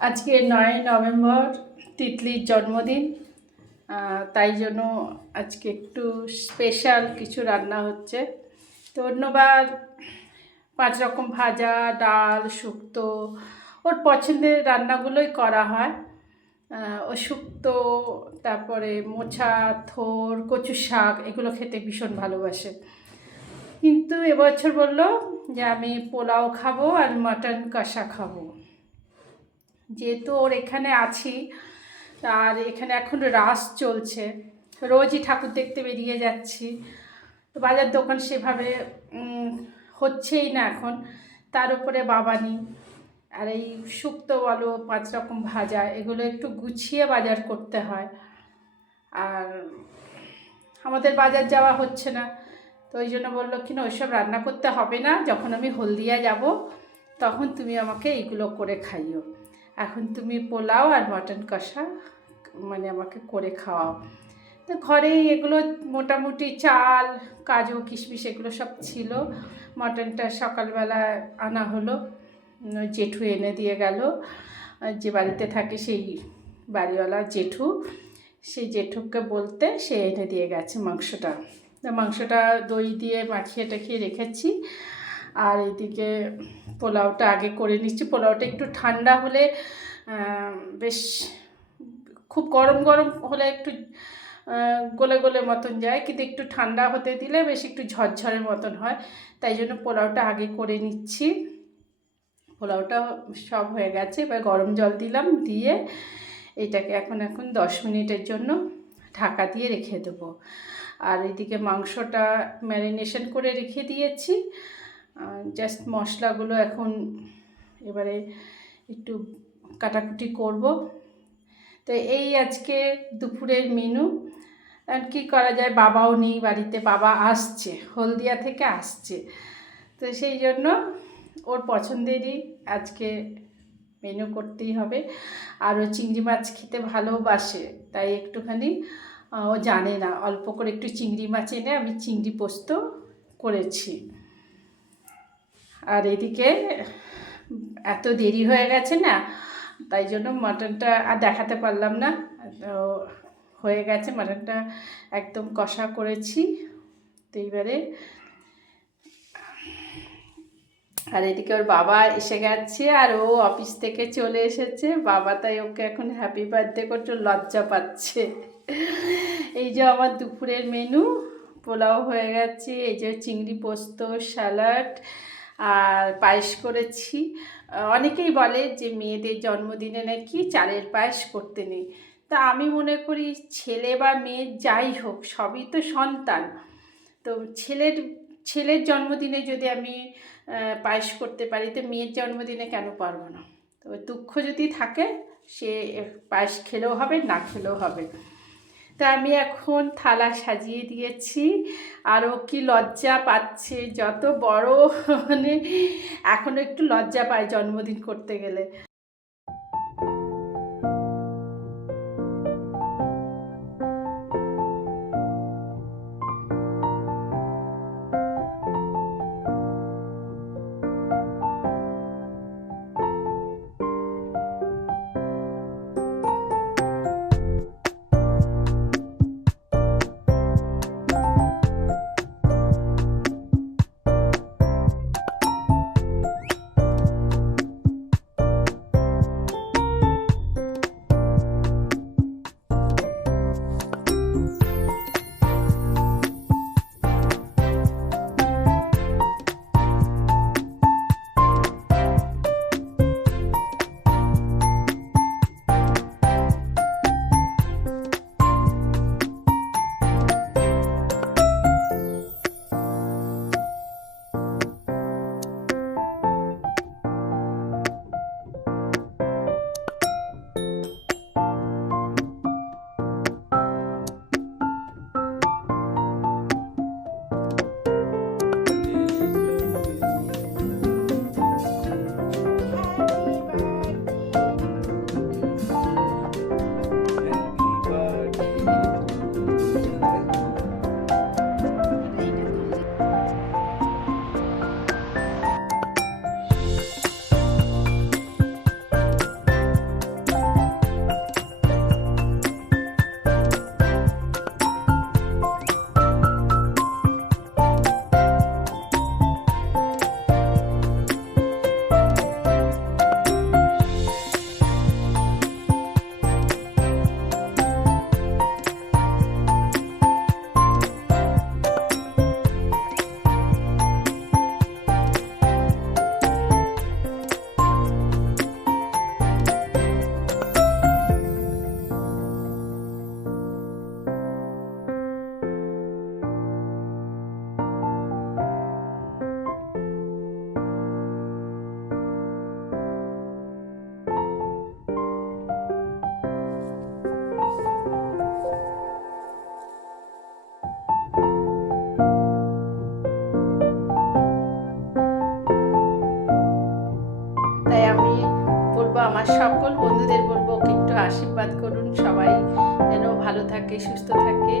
আজকে 9 নভেম্বর তিতলির জন্মদিন। তাই জন্য আজকে একটু স্পেশাল কিছু রান্না হচ্ছে। তো অন্যবার 5 রকম ভাজা, ডাল, শুক্তো ওর পছন্দের রান্নাগুলোই করা হয়। ও শুক্তো, তারপরে মোচা, থোর, কচু শাক এগুলো খেতে ভীষণ ভালোবাসে। কিন্তু এবছর বললো যে আমি পোলাও খাবো আর মাটন কষা খাবো। যেহেতু ওর এখানে আছি, আর এখানে এখন রাস চলছে, রোজই ঠাকুর দেখতে বেরিয়ে যাচ্ছি, তো বাজার দোকান সেভাবে হচ্ছেই না এখন। তার উপরে বাবানি, আর এই শুক্তো বলো, 5 রকম ভাজা, এগুলো একটু গুছিয়ে বাজার করতে হয়। আর আমাদের বাজার যাওয়া হচ্ছে না, তো ওই জন্য বললো কি না, ওইসব রান্না করতে হবে না, যখন আমি হলদিয়া যাব তখন তুমি আমাকে এইগুলো করে খাইও। এখন তুমি পোলাও আর মটন কষা মানে আমাকে করে খাওয়াও। তো ঘরেই এগুলো মোটামুটি চাল, কাজু, কিশমিশ এগুলো সব ছিল। মটনটা সকালবেলা আনা হলো, জেঠু এনে দিয়ে গেল, যে বাড়িতে থাকে সেই বাড়িওয়ালা জেঠু, সেই জেঠুকে বলতে সে এনে দিয়ে গেছে মাংসটা। মাংসটা দই দিয়ে মাখিয়ে টাখিয়ে রেখেছি। আর এদিকে পোলাওটা আগে করে নিচ্ছি। পোলাওটা একটু ঠান্ডা হলে বেশ, খুব গরম গরম হলে একটু গলে গলে মতন যায়, কিন্তু একটু ঠান্ডা হতে দিলে বেশ একটু ঝরঝরের মতন হয়। তাই জন্য পোলাওটা আগে করে নিচ্ছি। পোলাওটা সব হয়ে গেছে, এবার গরম জল দিলাম, দিয়ে এটাকে এখন 10 মিনিটের জন্য ঢাকা দিয়ে রেখে দেবো। আর এদিকে মাংসটা ম্যারিনেশন করে রেখে দিয়েছি। জাস্ট মশলাগুলো এখন এবারে একটু কাটাকুটি করব। তো এই আজকে দুপুরের মেনু। আর কী করা যায়, বাবাও নেই বাড়িতে, বাবা আসছে, হলদিয়া থেকে আসছে, তো সেই জন্য ওর পছন্দেরই আজকে মেনু করতেই হবে। আর ও চিংড়ি মাছ খেতে ভালোবাসে, তাই একটুখানি, ও জানে না, অল্প করে একটু চিংড়ি মাছ এনে আমি চিংড়ি পোস্ত করেছি। আর এদিকে এত দেরি হয়ে গেছে না, তাই জন্য মাটনটা আর দেখাতে পারলাম না। তো হয়ে গেছে, মাটনটা একদম কষা করেছি। তো এইবারে, আর এদিকে ওর বাবা এসে গেছে, আর ও অফিস থেকে চলে এসেছে। বাবা তাই ওকে এখন হ্যাপি বার্থডে করতে লজ্জা পাচ্ছে। এই যে আমার দুপুরের মেনু, পোলাও হয়ে গেছে, এই যে চিংড়ি পোস্ত, স্যালাড আর পায়েস করেছি। অনেকেই বলে যে মেয়েদের জন্মদিনে নাকি চালের পায়েস করতে নেই। তা আমি মনে করি ছেলে বা মেয়ে যাই হোক, সবই তো সন্তান। তো ছেলের জন্মদিনে যদি আমি পায়েস করতে পারি, তো মেয়ের জন্মদিনে কেন পারবো না? তো দুঃখ যদি থাকে, সে পায়েস খেলেও হবে, না খেলেও হবে। তা আমি এখন থালা সাজিয়ে দিয়েছি। আর ও কি লজ্জা পাচ্ছে, যত বড় মানে এখনও একটু লজ্জা পায় জন্মদিন করতে গেলে। আমার সকল বন্ধুদের বলবো ওকে একটু আশীর্বাদ করুন, সবাই যেন ভালো থাকে, সুস্থ থাকে।